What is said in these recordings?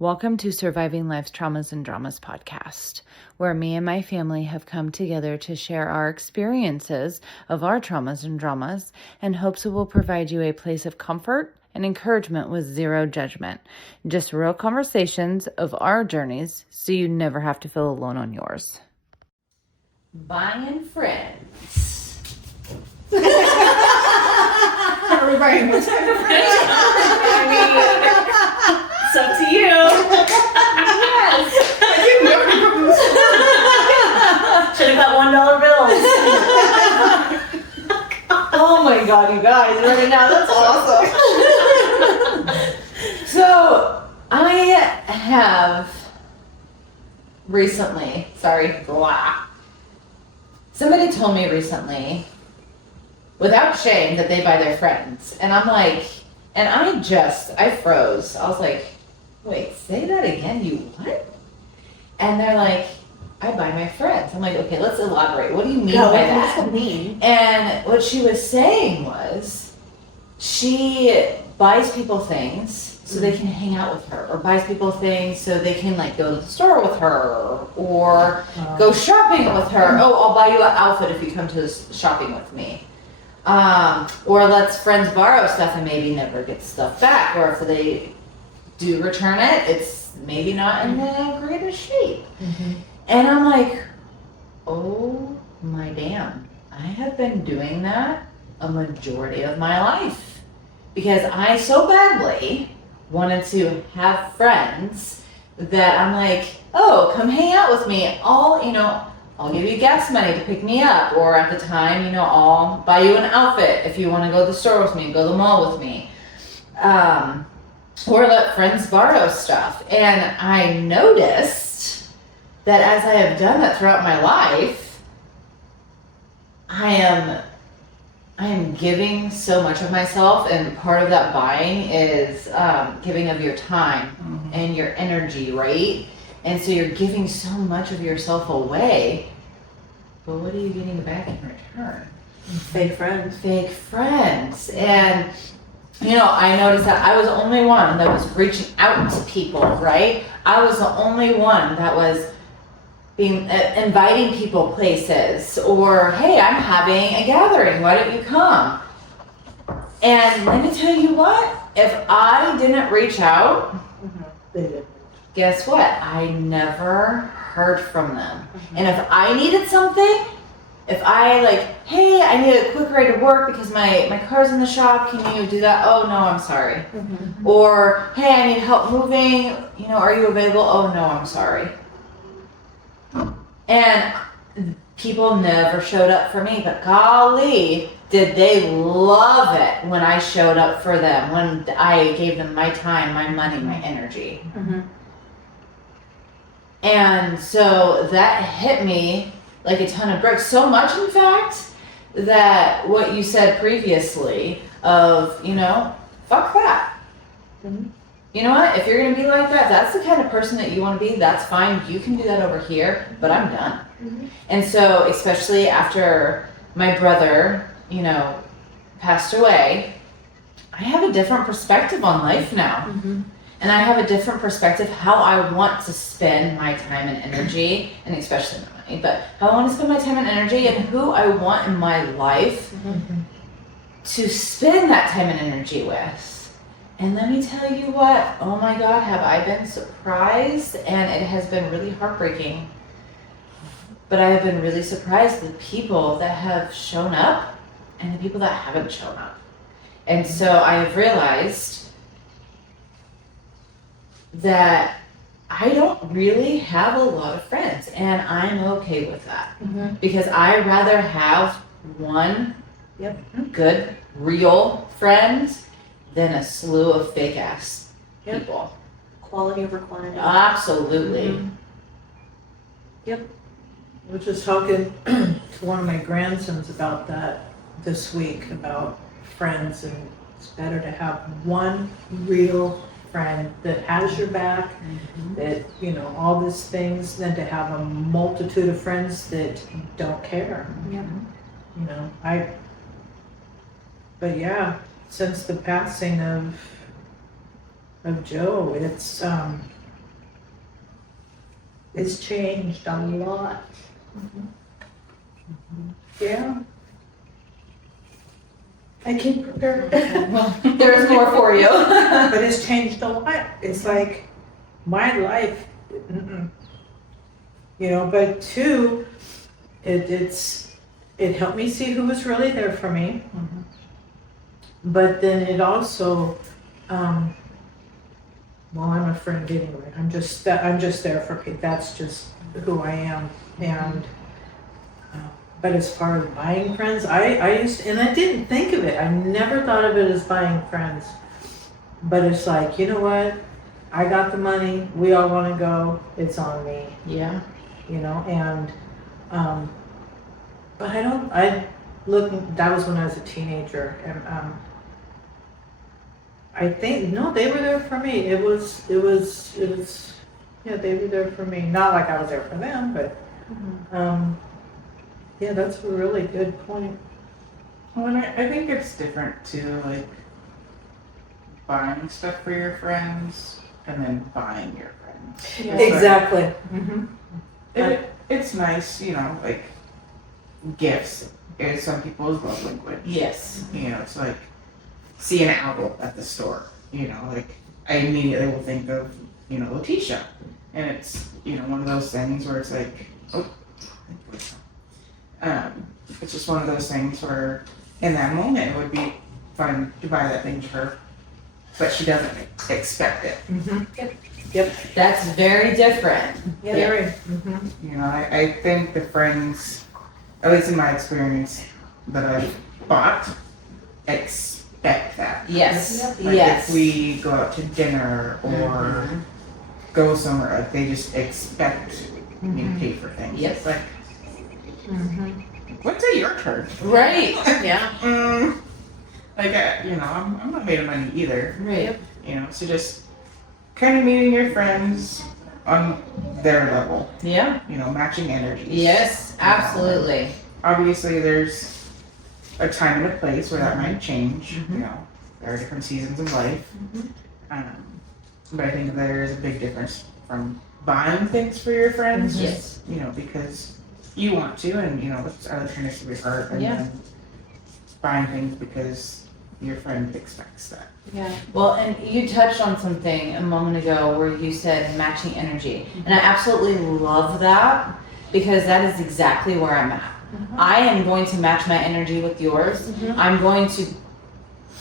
Welcome to Surviving Life's Traumas and Dramas podcast, where me and my family have come together to share our experiences of our traumas and dramas and hopes it will provide you a place of comfort and encouragement with zero judgment. Just real conversations of our journeys so you never have to feel alone on yours. Buying friends. Are we buying what type of friends? It's up to you. Yes. I think we already put Should have got $1 bills. Oh my god, you guys, right now, that's awesome. So, I have recently, somebody told me recently, without shame, that they buy their friends. And I'm like, and I froze. I was like, wait, say that again, you what? And they're like, I buy my friends. I'm like, okay, let's elaborate. What do you mean by that? What do you mean? And what she was saying was, she buys people things so they can hang out with her, or buys people things so they can like go to the store with her, or go shopping with her. Oh, I'll buy you an outfit if you come to shopping with me. Or lets friends borrow stuff and maybe never get stuff back, or if they do return it, it's maybe not in the greatest shape. Mm-hmm. And I'm like, oh my damn, I have been doing that a majority of my life because I so badly wanted to have friends that I'm like, oh, come hang out with me. I'll give you gas money to pick me up, or at the time, I'll buy you an outfit if you want to go to the store with me, go to the mall with me. Or let friends borrow stuff. And I noticed that as I have done that throughout my life, I am giving so much of myself, and part of that buying is giving of your time and your energy, right? And so you're giving so much of yourself away, but what are you getting back in return? Fake friends. Fake friends. And I noticed that I was the only one that was reaching out to people, right? I was the only one that was inviting people places, or hey, I'm having a gathering, why don't you come? And let me tell you what, if I didn't reach out, guess what? I never heard from them. And if I needed something, if I hey, I need a quick ride to work because my car's in the shop, can you do that? Oh no, I'm sorry. Mm-hmm. Or hey, I need help moving, are you available? Oh no, I'm sorry. And people never showed up for me, but golly, did they love it when I showed up for them, when I gave them my time, my money, my energy. Mm-hmm. And so that hit me like a ton of bricks. So much, in fact, that what you said previously of, fuck that. Mm-hmm. You know what? If you're going to be like that, that's the kind of person that you want to be, that's fine. You can do that over here, but I'm done. Mm-hmm. And so, especially after my brother, passed away, I have a different perspective on life now. Mm-hmm. And I have a different perspective how I want to spend my time and energy, and especially my money, but how I want to spend my time and energy, and who I want in my life to spend that time and energy with. And let me tell you what, oh my God, have I been surprised, and it has been really heartbreaking. But I have been really surprised the people that have shown up and the people that haven't shown up. And so I have realized that I don't really have a lot of friends, and I'm okay with that. Mm-hmm. Because I rather have one good, real friend than a slew of fake ass people. Quality over quantity. Absolutely. Mm-hmm. I was just talking to one of my grandsons about that this week, about friends, and it's better to have one real friend that has your back, that, all these things, than to have a multitude of friends that don't care. Yeah. But since the passing of Joe, it's It's changed a lot. Yeah. I came prepared. Well, there's more for you. But it's changed a lot. It's like my life, you know, but two, it helped me see who was really there for me. But then it also, well, I'm a friend anyway. I'm just there for people. That's just who I am. And but as far as buying friends, I used to, and I didn't think of it. I never thought of it as buying friends. But it's like, you know what? I got the money. We all want to go. It's on me. Yeah. You know, and but I look, that was when I was a teenager, and I think, no, they were there for me. It was, yeah, they were there for me. Not like I was there for them, but, yeah, that's a really good point. Well, and I think it's different too, like buying stuff for your friends and then buying your friends. Yeah. Exactly. It's nice, you know, like gifts is some people's love language. Yes. You know, it's like see an owl at the store, you know, like I immediately will think of, you know, Letitia. And it's, you know, one of those things where it's like, it's just one of those things where in that moment it would be fun to buy that thing to her, but she doesn't expect it. That's very different. Yeah. You know, I think the friends, at least in my experience, that I've bought, expect that. Yes. Like Yes. if we go out to dinner or go somewhere, like they just expect me to pay for things. Yes. It's like, when's it your turn? Right. Yeah. Like, you know, I'm not made of money either. Right. You know, so just kind of meeting your friends on their level. Yeah. You know, matching energies. Yes, absolutely. Obviously, there's a time and a place where that might change. You know, there are different seasons of life. But I think there is a big difference from buying things for your friends. Yes. You know, because you want to, and you know, it's out of the kindness of your heart, and Yeah. then buying things because your friend expects that. Yeah. Well, and you touched on something a moment ago where you said matching energy. And I absolutely love that because that is exactly where I'm at. I am going to match my energy with yours. I'm going to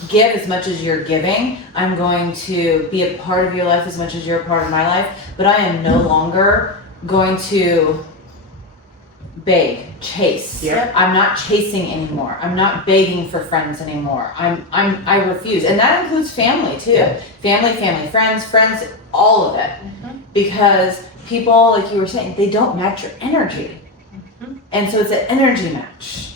give as much as you're giving. I'm going to be a part of your life as much as you're a part of my life. But I am no longer going to beg, chase. Yep. I'm not chasing anymore. I'm not begging for friends anymore. I refuse. And that includes family too. Yeah. Family, friends, all of it. Because people, like you were saying, they don't match your energy. And so it's an energy match.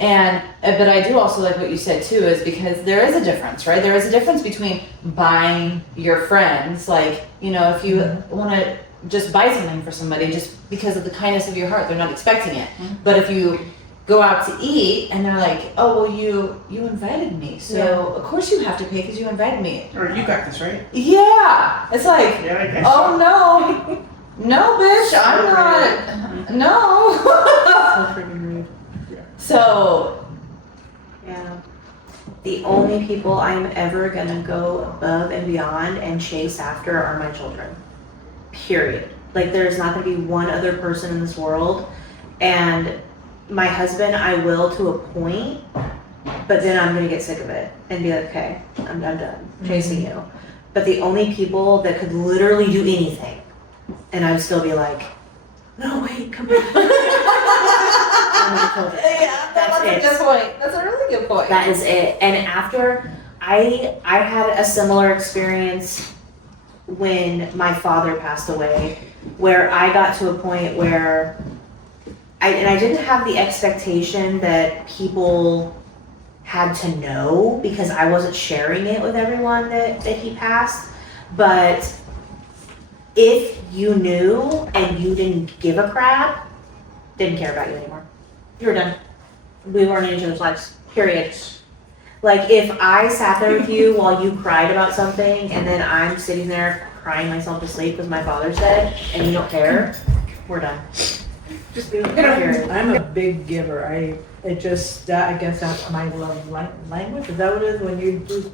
And, but I do also like what you said too, is because there is a difference, right? There is a difference between buying your friends, like, you know, if you want to just buy something for somebody just because of the kindness of your heart, they're not expecting it. But if you go out to eat and they're like, oh, well, you invited me, so of course you have to pay because you invited me. Or you got this, right? Yeah, it's like, Yeah, I guess. oh no, bitch, I'm not, no. So freaking rude. So, Yeah. The only people I'm ever gonna go above and beyond and chase after are my children. Period. Like there's not gonna be one other person in this world. And my husband, I will to a point, but then I'm gonna get sick of it and be like, okay, I'm done chasing you. But the only people that could literally do anything, and I'd still be like, no, wait, come back. Are my children. yeah, That's that's a it. good point. That's a really good point. That is it. And after I had a similar experience when my father passed away, where I got to a point where I didn't have the expectation that people had to know because I wasn't sharing it with everyone that he passed. But if you knew and you didn't give a crap, didn't care about you anymore. You were done. We weren't in each other's lives. Period. Like if I sat there with you while you cried about something and then I'm sitting there crying myself to sleep because my father's dead and you don't care, We're done. Just get up here. I'm a big giver. I guess that's my love language. Is that what it is when you do?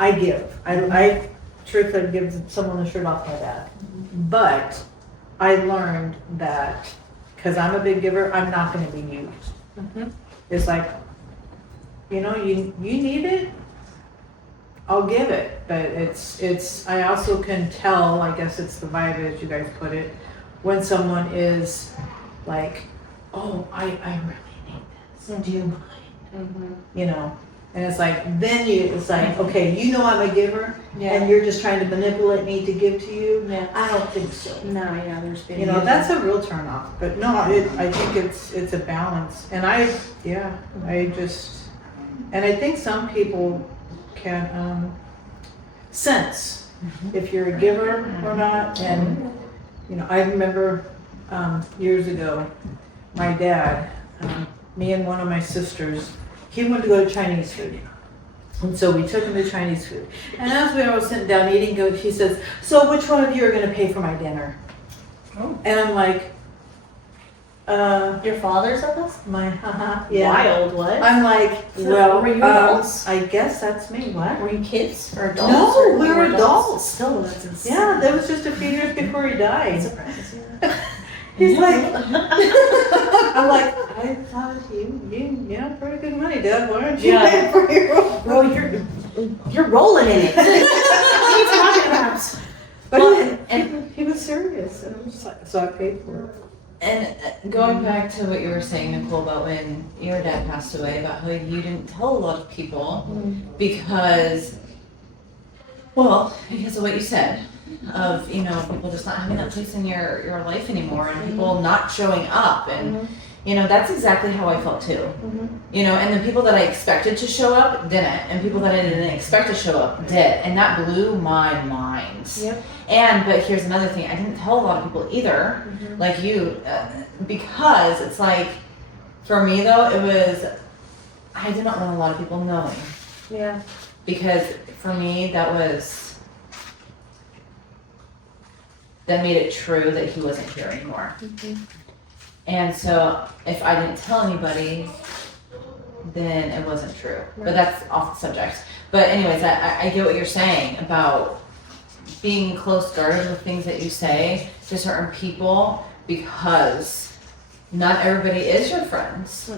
I give. I truthfully give someone a shirt off my back. But I learned that because I'm a big giver, I'm not going to be used. It's like, you need it, I'll give it. But it's. I also can tell. I guess it's the vibe, as you guys put it, when someone is like, oh, I really need this. Do you mind? And it's like, it's like, okay, I'm a giver, and you're just trying to manipulate me to give to you. Yeah. I don't think so. No, yeah, there's been. That's a real turn off. But no, I think it's a balance. And I think some people can sense if you're a giver or not. And I remember years ago, my dad, me and one of my sisters, he wanted to go to Chinese food. And so we took him to Chinese food. And as we were sitting down eating, he says, so which one of you are going to pay for my dinner? Oh. And I'm like, Your father said this? yeah. Wild, what? I'm like, So well, were you adults? I guess that's me. What? Were you kids or adults? No, or we you were adults. Still, that's insane. Yeah, that was just a few years before he died. Surprise, yeah. He's like, I'm like, I thought you pretty good money, Dad. Why aren't you Yeah. paying for your own? Bro, you're rolling in it. What are you talking about? But Well, he was serious, and I was like, so I paid for it. And going back to what you were saying, Nicole, about when your dad passed away, about how you didn't tell a lot of people because of what you said, of people just not having that place in your life anymore, and people not showing up, and that's exactly how I felt too. And the people that I expected to show up didn't, and people that I didn't expect to show up did, and that blew my mind. Yep. But here's another thing: I didn't tell a lot of people either, like you, because it's like, for me though, I did not want a lot of people knowing, Yeah. because for me that made it true that he wasn't here anymore. And so if I didn't tell anybody, then it wasn't true. But that's off the subject. But anyways, I get what you're saying about being close guarded with things that you say to certain people, because not everybody is your friends.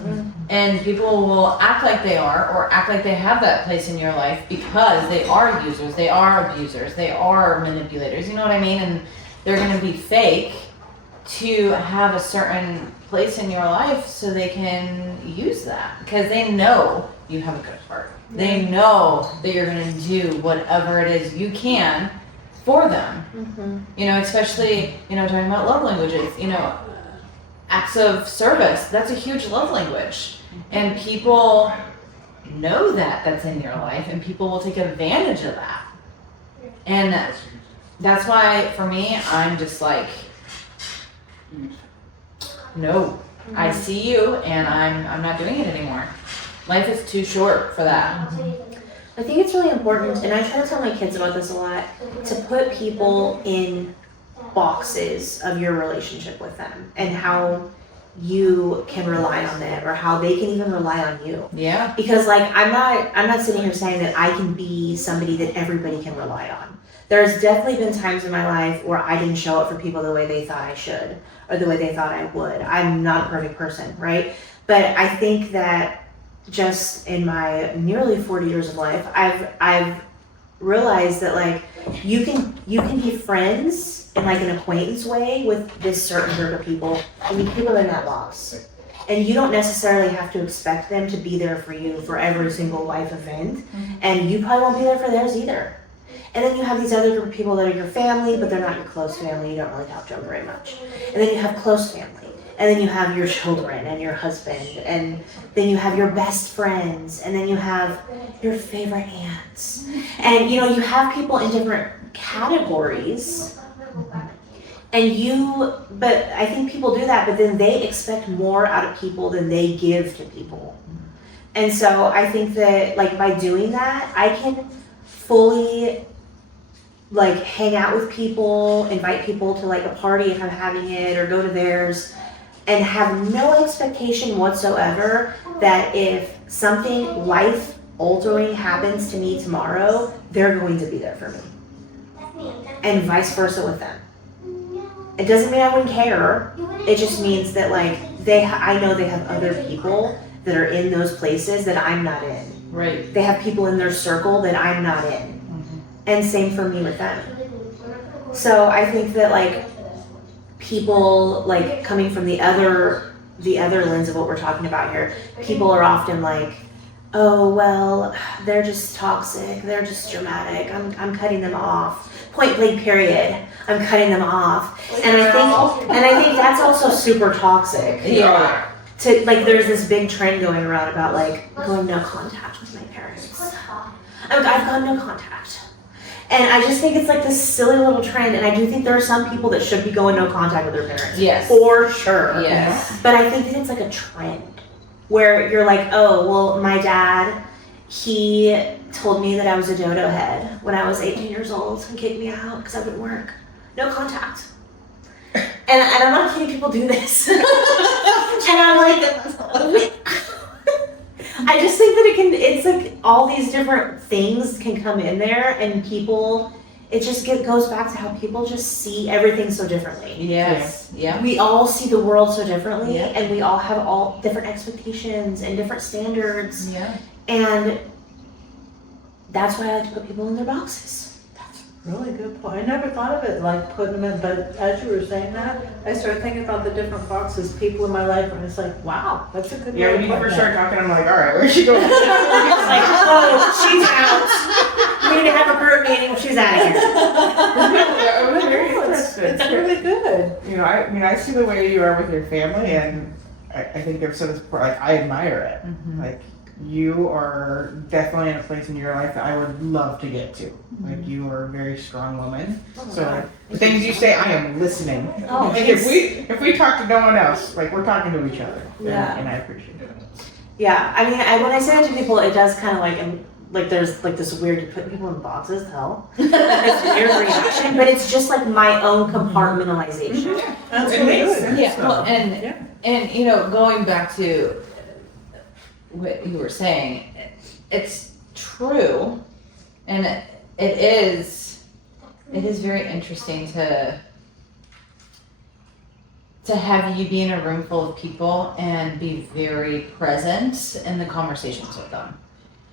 And people will act like they are, or act like they have that place in your life, because they are users, they are abusers, they are manipulators, you know what I mean? And they're going to be fake to have a certain place in your life so they can use that, because they know you have a good heart. They know that you're going to do whatever it is you can for them. Especially, talking about love languages, acts of service, that's a huge love language. And people know that that's in your life, and people will take advantage of that. And that's why, for me, I'm just like, no, I see you, and I'm not doing it anymore. Life is too short for that. I think it's really important, and I try to tell my kids about this a lot, to put people in boxes of your relationship with them, and how you can rely on them, or how they can even rely on you. Yeah. Because I'm not sitting here saying that I can be somebody that everybody can rely on. There's definitely been times in my life where I didn't show up for people the way they thought I should, or the way they thought I would. I'm not a perfect person, right? But I think that just in my nearly 40 years of life, I've realized that you can be friends in an acquaintance way with this certain group of people, and you put them in that box. And you don't necessarily have to expect them to be there for you for every single life event, and you probably won't be there for theirs either. And then you have these other group of people that are your family, but they're not your close family. You don't really talk to them very much. And then you have close family. And then you have your children and your husband. And then you have your best friends. And then you have your favorite aunts. And, you have people in different categories. But I think people do that, but then they expect more out of people than they give to people. And so I think that, by doing that, I can fully like hang out with people, invite people to like a party if I'm having it or go to theirs, and have no expectation whatsoever that if something life altering happens to me tomorrow, they're going to be there for me. And vice versa with them. It doesn't mean I wouldn't care. It just means that like I know they have other people that are in those places that I'm not in. Right. They have people in their circle that I'm not in. And same for me with them. So I think that like people like coming from the other lens of what we're talking about here, people are often like, oh well, they're just toxic, they're just dramatic, I'm cutting them off. Point blank period. I'm cutting them off. And I think that's also super toxic. Yeah. To like there's this big trend going around about like going no contact with my parents. I've gone no contact. And I just think it's like this silly little trend, and I do think there are some people that should be going no contact with their parents. Yes. For sure. Yes. But I think that it's like a trend where you're like, oh, well, my dad, he told me that I was a dodo head when I was 18 years old and kicked me out because I wouldn't work. No contact. And I'm not kidding, people do this. And I'm like, I just think that it's like all these different things can come in there, and people, it just goes back to how people just see everything so differently. Yes. Yeah. We all see the world so differently, Yeah. and we all have all different expectations and different standards, Yeah. and that's why I like to put people in their boxes. Really good point. I never thought of it like putting them in, but as you were saying that, I started thinking about the different boxes, people in my life, and it's like, wow, that's a good Yeah, way when to you put first that. started talking, I'm like, all right, where's she going? It's like, oh, she's out. We need to have a group meeting. She's out of here. Yeah, it was very No, it's interesting. really good. You know, I see the way you are with your family, and I think I've said this before, like, I admire it. Mhm. Like, you are definitely in a place in your life that I would love to get to. Like, you are a very strong woman. So, like, the things you say, I am listening. Oh, Like, it's- if we talk to no one else, like, we're talking to each other. Yeah. And I appreciate it. Yeah, I mean, when I say that to people, it does kind of like there's like this weird, you put people in boxes, hell. This weird reaction, but it's just like my own compartmentalization. That's It really makes good. sense. Yeah. So- Well, Yeah. and you know, going back to what you were saying, it's true, and it is very interesting to have you be in a room full of people and be very present in the conversations with them.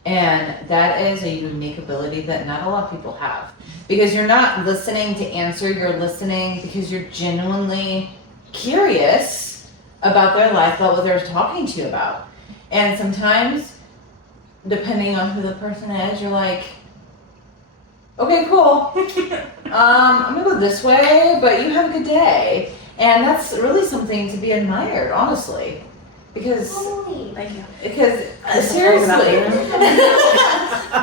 And that is a unique ability that not a lot of people have. Because you're not listening to answer, you're listening because you're genuinely curious about their life, about what they're talking to you about. And sometimes, depending on who the person is, you're like, okay, cool. I'm gonna go this way, but you have a good day. And that's really something to be admired, honestly. Because Thank you. seriously,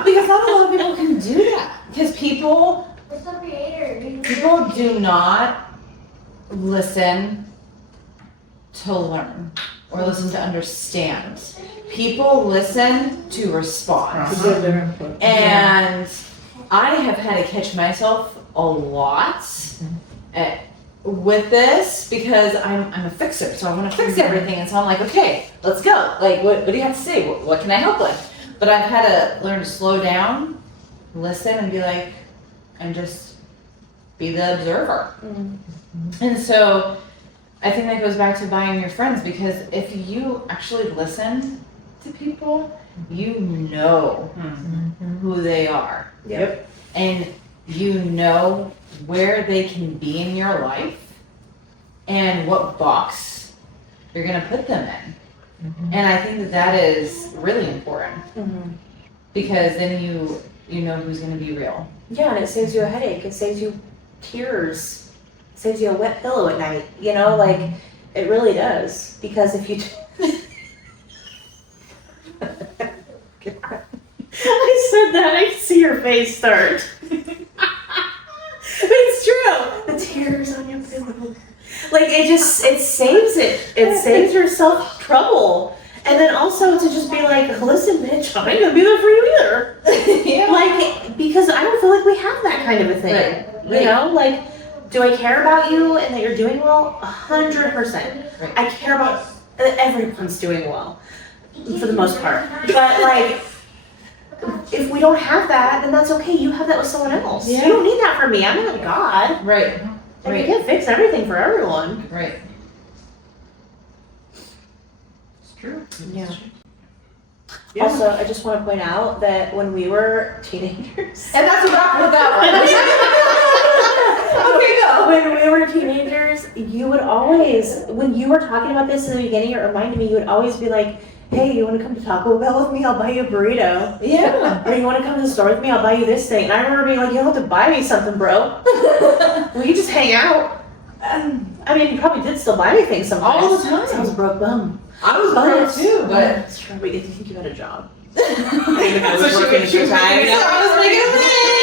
because not a lot of people can do that. Because people do not listen to learn or listen to understand. People listen to respond. To give their input. And I have had to catch myself a lot with this because I'm a fixer, so I want to fix everything, and so I'm like, okay, let's go. Like, what do you have to say? What can I help with? But I've had to learn to slow down, listen, and be like, and just be the observer. And so I think that goes back to buying your friends, because if you actually listen to people, you know who they are. Yep. And you know where they can be in your life and what box you're going to put them in. And I think that is really important, because then you know who's going to be real. Yeah, and it saves you a headache. It saves you tears. It saves you a wet pillow at night. You know, like it really does. Because if you, I said that, I see your face start. But it's true. The tears on your pillow. Like it saves it. It saves yourself trouble. And then also to just be like, listen, bitch, I ain't gonna be there for you either. Yeah. Like because I don't feel like we have that kind of a thing. Right. You know, like, do I care about you and that you're doing well? 100%. Right. I care about everyone's doing well, for the most part. But like, if we don't have that, then that's okay. You have that with someone else. Yeah. You don't need that from me. I'm not God. Right. And Right. you can't fix everything for everyone. Right. It's true. Yeah. Yeah. Also, I just want to point out that when we were teenagers, And that's a wrap with that one. Okay, go. when we were teenagers, you would always, when you were talking about this in the beginning, it reminded me, you would always be like, hey, you want to come to Taco Bell with me? I'll buy you a burrito. Yeah. Or you want to come to the store with me? I'll buy you this thing. And I remember being like, you don't have to buy me something, bro. We could just hang out. I mean, you probably did still buy me things sometimes. All the time. I was a broke bum. I was broke too, but It's true, but you think you had a job. I was working at the time. I was making a living.